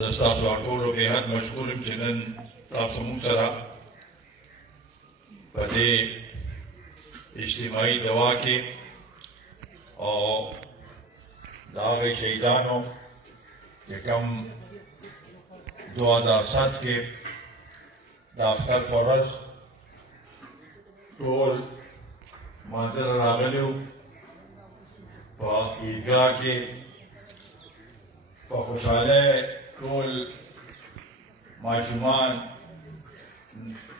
تاسو ټولو به حد مشکور یم چې نن تاسو موږ سره په دې اجتماعي دوا کې او د هغې شهیدانو چې کوم 2007 کې د اختر په ورځ ټول مانځه راغلي وو په عیدګاه کې په خوشحالۍ ټول ماشومان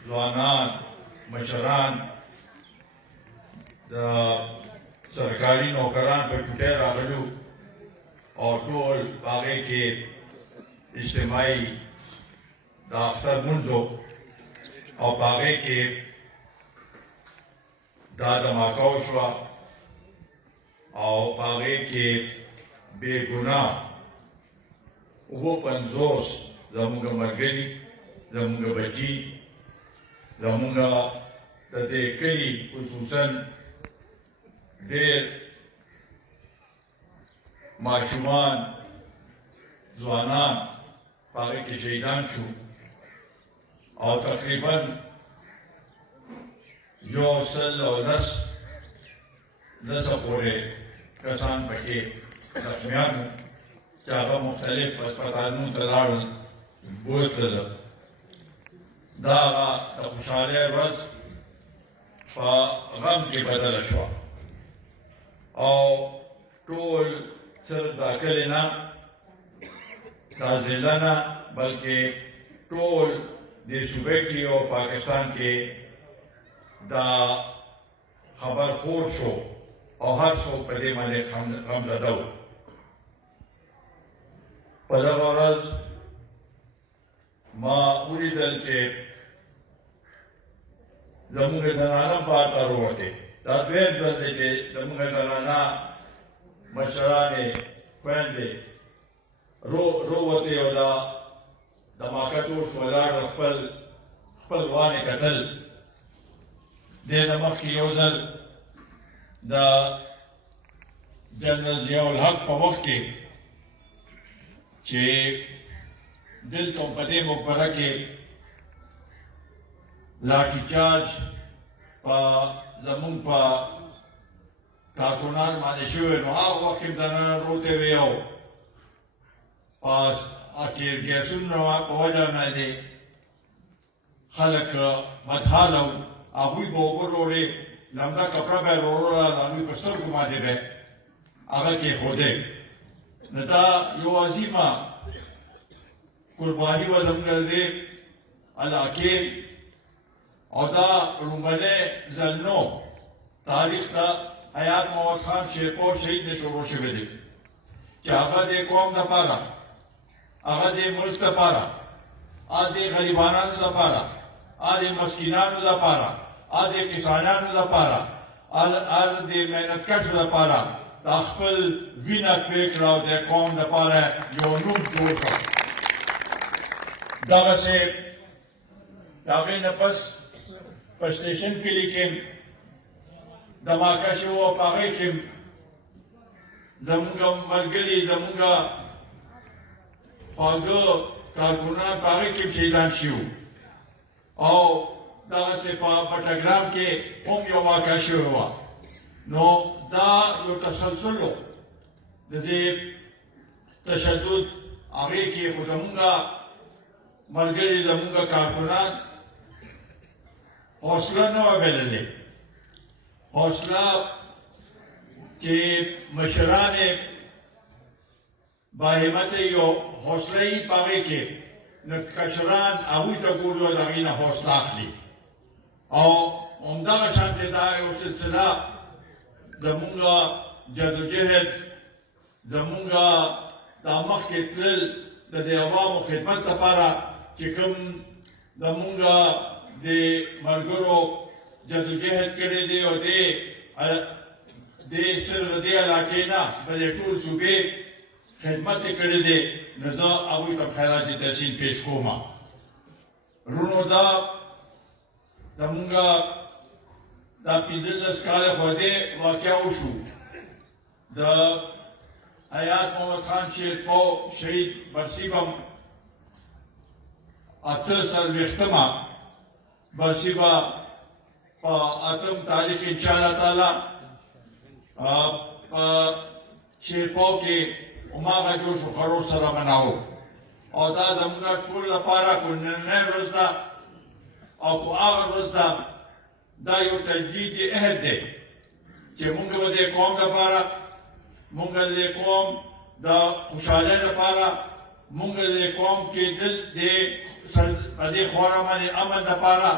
ځوانان مشران د سرکاري نوکران په ټوټه راغلو او ټول هغې کې اجتماعي د اختر لمونځ او په هغې کې دا دماکه وشوه او په هغې کې بې ګناه 50 زموږ ملګري زموږ بچي زموږ د دې کلي خصوصا ډېر ماشومان ځوانان په هغې کې شهیدان شو او تقریبا 110 پورې کسان پکې زخمیان وو چې هغه مختلف هسپتالونو ته لاړل بوتلل دا هغه د خوشحالۍ ورځ په غم کې بدله شوه او ټول صرف دا کلي نه دا ضلع نه بلکې ټول دې صوبې کې او پاکستان کې دا خبر خور شو او هر څوک په دې باندې غمزده و په دغه ورځ ما ولیدل چې زموږ زنانه بار ته راووتې دا دویم ځل دی چې زموږ زنانه مشرانې خویندې راووتې او دا دماکه جوړ شو ولاړه خپل روانې کتل دې نه مخکې یو ځل د جنرال ضیاء الحق په وخت کې چې دلته په دې مقبره کې لاټھی چارج په زموږ په کارکونان باندې شوی نو هغه وخت کې دننه روتې وی او ټیر ګیسونو په وجه باندې خلک بدحاله وو هغوی به اوبه وروړې لمده کپړه به یې وروړله د هغوی په سترګو باندې به هغه کېښودې نو دا یو عظیمه قرباني وه زموږ د دې علاقې او دا لومړنی ځل نو تاریخ ته حیات محمد خان شیرپور شهید نه شروع شوی دی چې هغه د قوم دپاره هغه د ملک دپاره هغه د غریبانانو دپاره هغه د مسکینانو دپاره هغه د کسانانو دپاره هغه د محنتکشو دپاره دا خپل وینه توی کړه او د قوم دپاره یو نوم جوړ کړ دغسې د هغې نه پس په سټیشن کلي کې دماکه شوه او په هغې کې زموږ ملګري زموږ خواږه کارکونان په هغې کې شهیدان شوي او دغسې په بټګرام کې هم یو واقعه شوې وه نو دا یو تسلسل و د دې تشدد هغې کې خو زموږ ملګري زموږ کارکونان حوصله نه وه بللې حوصله چې مشران یې باهمته یو حوصله یې په هغې کې نو کشران هغوی ته ګوري او د هغې نه حوصله اخلي او همدغه شانتې دا یو سلسله زموږ جدوجهد زموږ دا مخکې تلل د دې عوامو خدمت لپاره چې کوم زموږ د ملګرو جدوجهد کړی دی او دې صرف د دې علاقې نه بلې ټول صوبې خدمت یې کړی دی نو زه هغوی ته خیرات تحسین پیش کوم وروڼو دا زموږ دا 15 کاله خو دې واقعه وشو د حیات محمد خان شیرپور شهید برسی بم څلوېښتمه برسي به په 8 تاریخ انشاءالله تعالی په شیرپاو کې هماغه جوش و خروش سره بناوو او دا زموږ ټول لپاره کو نننۍ ورځ ده او په هغه ورځ ده دا یو تجدید عهد دی چې موږ به د قوم لپاره موږ د قوم د خوشحالۍ لپاره موږ د قوم کې د په دې خوره باندې امن لپاره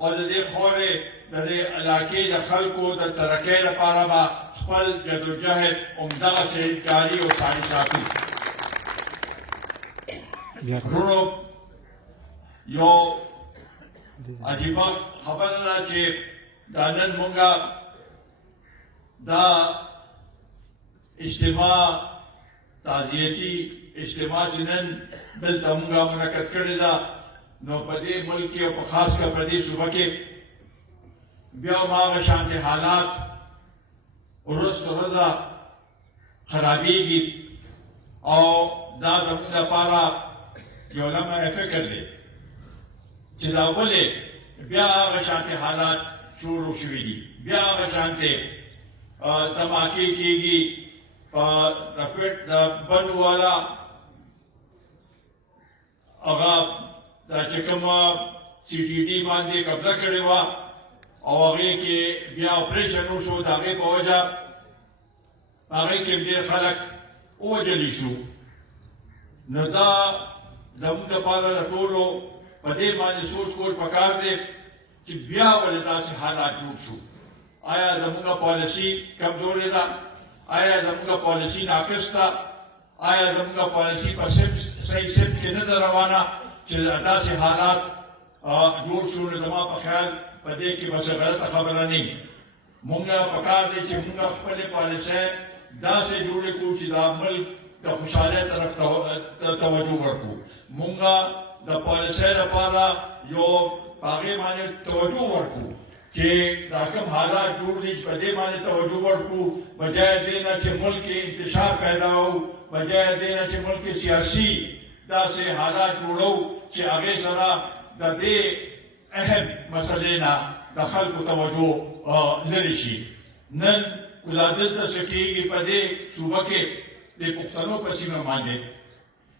او د دې خورې د دې علاقې د خلکو د ترقۍ لپاره به خپل جدوجهد همدغسې جاري او ساري ساتو. وروڼو یو عجیبه خبره ده چې دا نن مونږه دا اجتماع تعزیتي اجتماع چې نن دلته مونږه منعقد کړې ده نو په دې ملک کې او په خاص کر په دې صوبه کې بیا هماغه شانتې حالات ورځ تر ورځه خرابېږي او دا زموږ لپاره یو لمحه فکر دی چې دا ولې بیا هغه شانتې حالات شروع شوي دي بیا هغه شانتې دماکې کېږي په د بنو والا هغه دا چې کومه سی ټي ډي باندې قبضه کړې وه او هغې کې بیا اپریشن وشو د هغې په وجه هغې کې ډېر خلک ووژلي شو نو دا زموږ لپاره د ټولو په دې باندې سوچ کول پکار دی چې بیا ولې داسې حالات جوړ شو آیا زموږ پالیسي کمزورې ده آیا زموږ پالیسي ناقص ده آیا زموږ پالیسي په صحیح سمت کې نه ده روانه چې داسې حالات جوړ شو نو زما په خیال په دې کې بس غلطه خبره نه مونږ پکار دی چې مونږ خپلې پالیسۍ داسې جوړې کړو چې دا ملک د خوشحالۍ طرف توجه ورکړو مونږ د پالیسۍ لپاره یو هغې باندې توجه ورکړو چې دا کوم حالات جوړ دي په دې باندې توجه ورکړو بجای دې نه چې ملک کې انتشار پیدا وو بجای دې نه چې ملک کې سیاسي داسې حالات جوړو چې هغې سره د دې اهم مسئلې نه د خلکو توجه لرې شي نن دا دلته څه کېږي په دې صوبه کې د پښتنو په سیمه باندې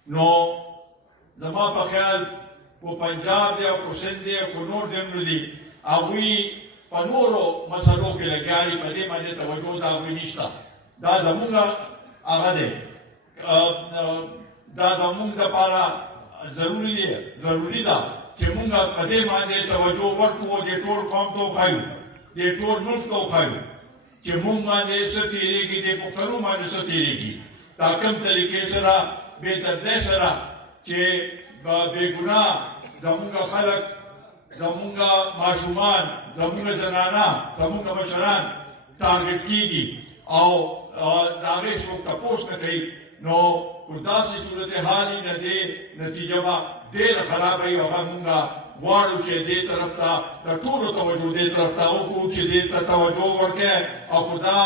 نو زما په خیال په پنجاب دی او په سند دی او په نور دی هم دي هغوی په نورو مسلو کې لګیا دي په دې باندې توجه د هغوی نشته دا زموږ هغه دی دا زموږ دپاره ضروري ده چې مونږ په دې باندې توجه ورکړو د ټول قوم ته وښایو د ټول ملک ته وښایو چې مونږ باندې څه تېرېږي د پښتنو باندې څه تېرېږي دا کوم طریقې سره بې دردۍ سره چې بېګناه زمونږ خلک زمونږ ماشومان زمونږ زنانه زمونږ مشران ټارګټ کېږي او د هغې څوک تپوس نه کوي نو په داسې صورتحال یې د دې نتیجه به ډېره خرابه وي هغه مونږ غواړو چې دې طرف ته د ټولو توجه دې طرف ته وکړو چې دې ته توجه ورکړئ او خو دا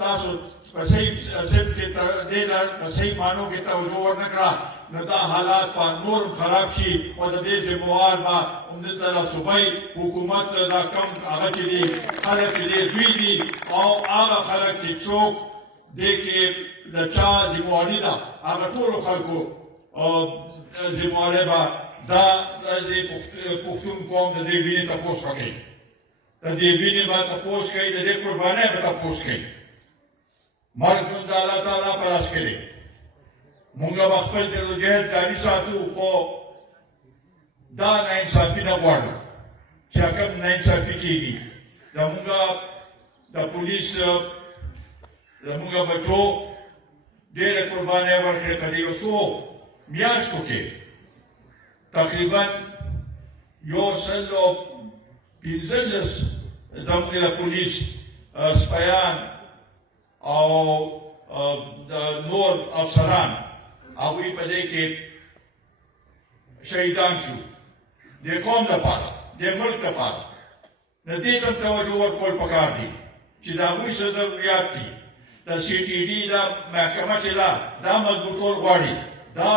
تاسو په صحیح صنف کې دې ته په صحیح معنو کې توجه ورنه کړه نو دا حالات به نور خراب شي او د دې ذمهوار به همدلته د صوبایي حکومت دا کم هغه چې دي خلک چې دي دوی دي او هغه خلک چې څوک دې کې د چا ذمهواري ده هغه ټولو خلکو ذمهواري به دا د پښتون قوم د دې وینې تپوس کوي د دې وینې به تپوس کوي د دې قربانۍ به تپوس کوي مرګ د الله تعالی په لاس کې دی مونږ به خپل جدوجهد جاري ساتو خو دا ناانصافي نه غواړو چې کوم ناانصافي کېږي زمونږ د پولیس زمونږ بچو ډېرې قربانۍ ورکړې په دې یو څو میاشتو کې تقریبا 115 زمونږ د پولیس سپیان او نور افسران هغوی په دې کې شهیدان شو د قوم لپاره د ملک لپاره د دې ته توجه ورکول پکار دي چې د هغوی څه ضروريات دي د سی ټي ډي دا محکمه چې ده دا مضبوطول غواړي دا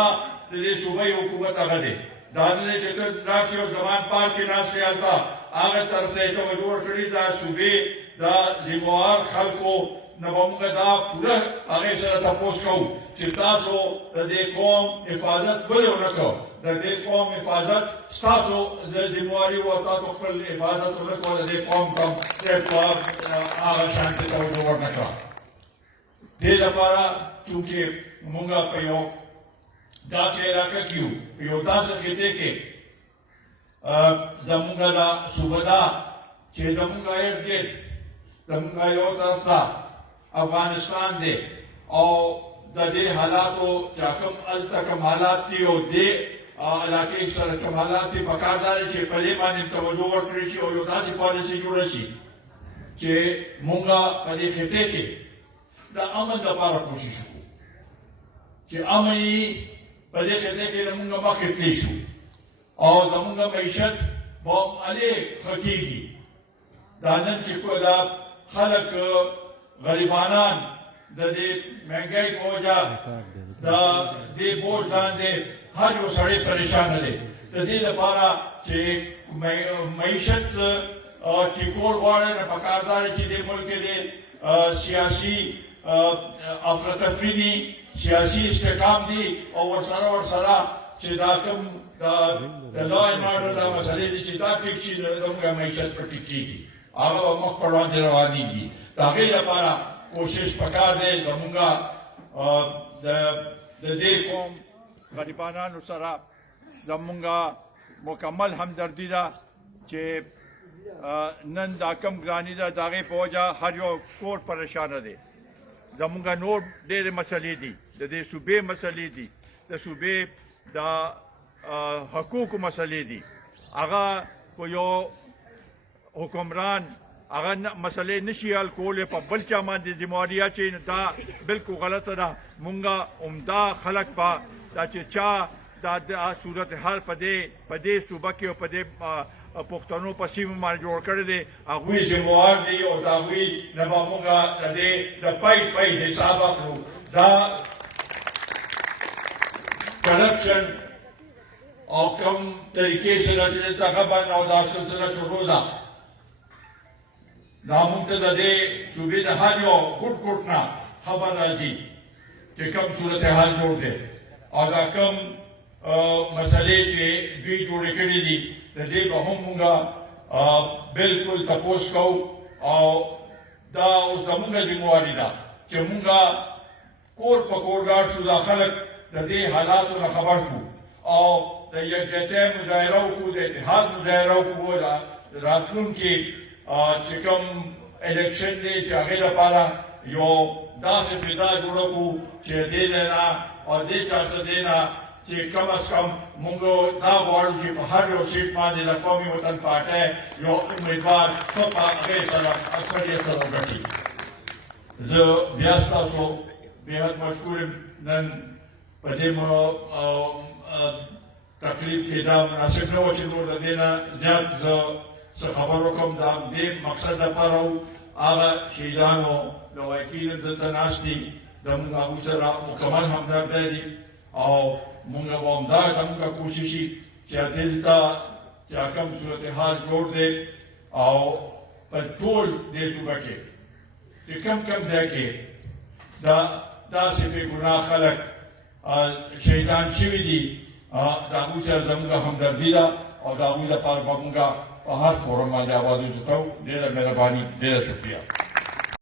د دې صوبایي حکومت هغه دی دا نه چې ته لاړ شې او زمان پارک کې ناست یې هلته هغه طرف ته یې توجه ورکړې دا صوبې دا ذموار خلکو نه به موږ دا پوره هغې سره تپوس کوو چې تاسو د دې قوم حفاظت ولې ونه کړ د دې قوم حفاظت ستاسو د ذمواري و تاسو خپل حفاظت ونه کړ د دې قوم ته هغه شان ته توجه ورنه کړه دې لپاره چونکې موږ په یو داسې علاقه کې یو په یو داسې خطې کې زموږ دا صوبه ده چې زموږ ارد ګرد زموږ یو طرف ته افغانستان دی او د دې حالاتو چې کوم هلته کوم حالات دي او دې علاقې سره کوم حالات دي پکار دا دی چې په دې باندې توجه وکړي شي او یو داسې پالیسي جوړه شي چې موږ په دې خطې کې د امن لپاره کوشش وکړو چې امن یې په دې خطې کې موږ مخکې تللی شو او زموږ معیشت به هلې ښه کېږي دا نن چې دا خلک غریبانان د دې مهنګۍ په وجه د دې بوج باندې هر یو سړی پریشانه دی د دې لپاره چې معیشت ټیکول غواړي نه پکار دا چې دې ملک کې د سیاسي افراتفري سیاسي استحکام دي او ورسره چې دا کوم د لا اینډ آرډر دا مسلې دي چې دا ټیک شي زموږ معیشت په ټیک کېږي هغه به مخ پر وړاندې روانېږي د هغې لپاره کوشش پکار دی زموږ د دې قوم غریبانانو سره زموږ مکمل همدردي ده چې نن دا کم ګراني ده د هغې په وجه هر یو کور پریشانه دی زموږ نور ډېرې مسلې دي د دې صوبې مسلې دي د صوبې د حقوقو مسلې دي هغه په یو حکمران هغه مسلې نشي حل کولی په بل چا باندې ذمواري اچوي دا بلکل غلطه ده مونږ عمده خلک به دا چې چا دا صورتحال په دې صوبه کې او په دې پښتنو په سیمو باندې جوړ کړی دی هغوی ذموار دي او د هغوی نه به مونږ د دې د پای حساب اخلو دا کرپشن او کوم طریقې سره چې دغه باندې او دا سلسله شروع ده دا مونږ ته د دې صوبې د هر یو ګوټ نه خبر راځي چې کوم صورتحال جوړ دی او دا کوم مسلې چې دوی جوړې کړي دي د دې به هم مونږ بلکل تپوس کوو او دا اوس زموږ ذمواري ده چې مونږ کور په کور لاړ شو دا خلک د دې حالاتو نه خبر کړو او د یکجهتۍ مظاهره وکړو د اتحاد مظاهره وکړو راتلونکي چې کوم الیکشن دی چې هغې لپاره یو داسې فضا جوړه کړو چې دې ځای نه او دې چا څه دی نه چې کم از کم مونږ دا غواړو چې په هر یو سیټ باندې د قومي وطن پارټۍ یو امیدوار ښه په هغې سره اکثریت سره وګټي زه بیا ستاسو بېحد مشکور یم نن په دې تقریب کې دا مناسب نه وه چې نور د دې نه زیات زه څه خبر وکړم د همدې مقصد لپاره و هغه شهیدانو لوایکین دلته ناست دي زموږ هغوی سره مکمل همدردی دي او مونږ به همدا زموږ کوشش وي چې دلته چې کوم صورتحال جوړ دی او په ټول دې صوبه کې چې کم ځای کې داسې بې ګناه خلک شهیدان شوي دي د هغوی سره زموږ همدردي ده او د هغوی لپاره به مونږ په هر فورم باندې اوازې کوو ډېره مهرباني ډېره شکریه